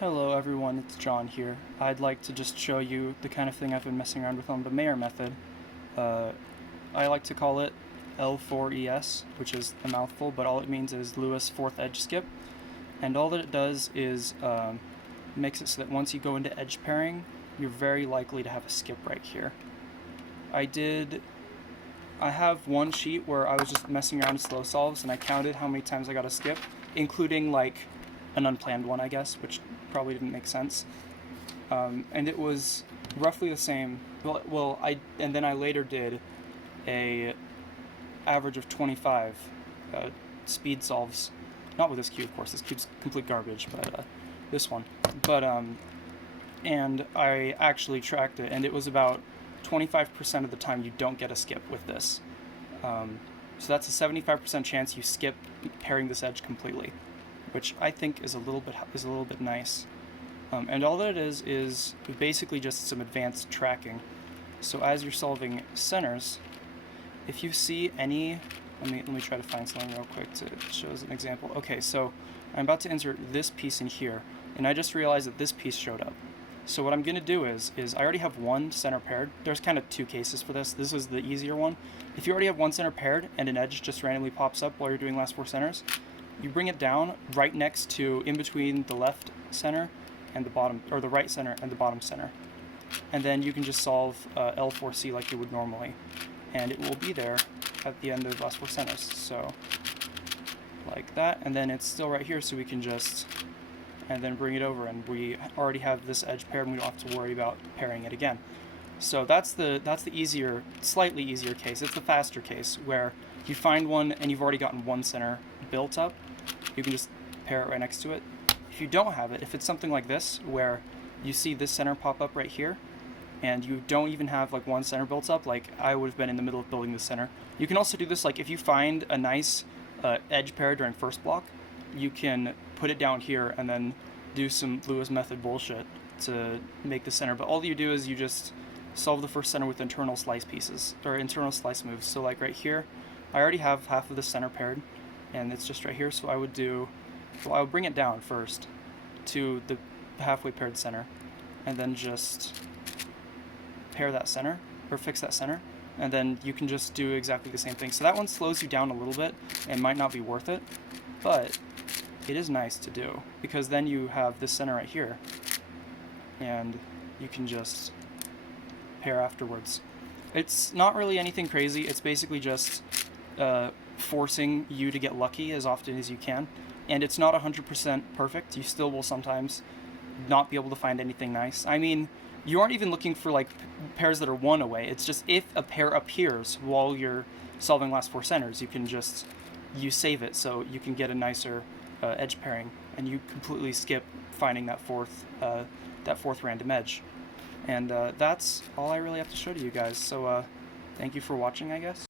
Hello everyone, it's John here. I'd like to just show you the kind of thing I've been messing around with on the Meyer method. Uh, I like to call it L4ES, which is a mouthful, but all it means is Lewis fourth edge skip. And all that it does is makes it so that once you go into edge pairing, you're very likely to have a skip right here. I have one sheet where I was just messing around with slow solves and I counted how many times I got a skip, including like an unplanned one, I guess, which probably didn't make sense. And it was roughly the same. And then I later did a average of 25 speed solves. Not with this cube, of course. This cube's complete garbage, but this one. But and I actually tracked it, and it was about 25% of the time you don't get a skip with this. So that's a 75% chance you skip pairing this edge completely, which I think is a little bit nice. And all that it is basically just some advanced tracking. So as you're solving centers, if you see any, let me try to find something real quick to show as an example. Okay, so I'm about to insert this piece in here, and I just realized that this piece showed up. So what I'm going to do is I already have one center paired. There's kind of two cases for this. This is the easier one. If you already have one center paired and an edge just randomly pops up while you're doing last four centers, you bring it down right next to, in between the left center and the bottom, or the right center and the bottom center. And then you can just solve L4C like you would normally. And it will be there at the end of last four centers. So, like that, and then it's still right here, so we can just, and then bring it over, and we already have this edge paired, and we don't have to worry about pairing it again. So that's the easier, slightly easier case. It's the faster case, where you find one and you've already gotten one center built up. You can just pair it right next to it. If you don't have it, if it's something like this, where you see this center pop up right here, and you don't even have like one center built up, like I would have been in the middle of building this center. You can also do this, like if you find a nice edge pair during first block, you can put it down here and then do some Lewis method bullshit to make the center. But all you do is you just solve the first center with internal slice pieces, or internal slice moves. So like right here, I already have half of the center paired, and it's just right here, so I would bring it down first to the halfway paired center, and then just pair that center, or fix that center, and then you can just do exactly the same thing. So that one slows you down a little bit and might not be worth it, but it is nice to do, because then you have this center right here, and you can just pair afterwards. It's not really anything crazy, it's basically just forcing you to get lucky as often as you can, and it's not 100% perfect. You still will sometimes not be able to find anything nice. I mean, you aren't even looking for like pairs that are one away. It's just if a pair appears while you're solving last four centers, you save it so you can get a nicer edge pairing, and you completely skip finding that fourth random edge. And that's all I really have to show to you guys. So thank you for watching, I guess.